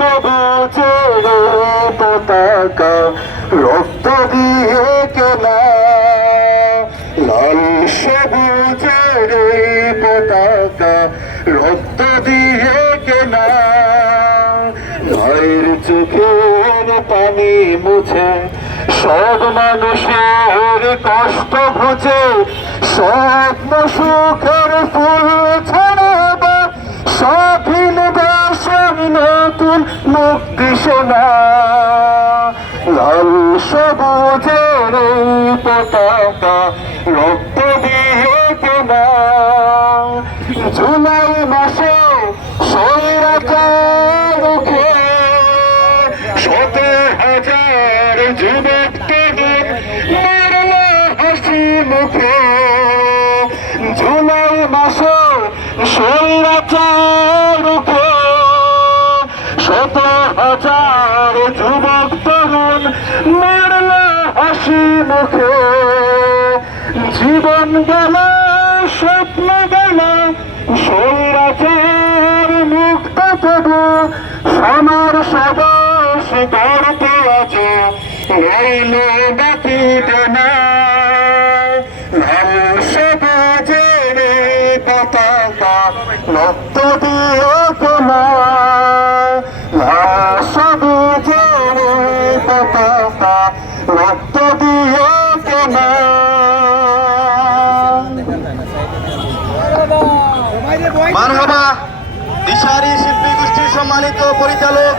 সবুজের পতাকা রক্ত দিয়ে কেনা, লাল সবুজের পতাকা রক্ত দিয়ে কেনা। ভাইয়ের চোখের পানি মুছে সব মানুষের কষ্ট ঘুচে স্বপ্ন সুখের ফুল ছড়াবা স্বাধীন দেশের নতুন মুক্তি সোনা। লাল সবুজের পতাকা রক্ত দিয়ে কেনা। জুলাই মাসে স্বৈরাচার রুখে শত হাজার যুবক তরুণ মরল হাসি মুখে। জুলাই মাসে স্বৈরাচার রুখে শত হাজার যুবক তরুণ মরল হাসি মুখে। জীবন গেল স্বপ্ন গেল স্বৈরাচার মুক্ত তবু আমার সবাস গড়তে আজ রইল বাকি দেনা। লাল সবুজের পতাকা রক্ত দিয়ে কেনা, লাল সবুজের পতাকা রক্ত দিয়ে কেনা। মারহাবা দিশারি শিল্পী গোষ্ঠীর সম্মানিত পরিচালক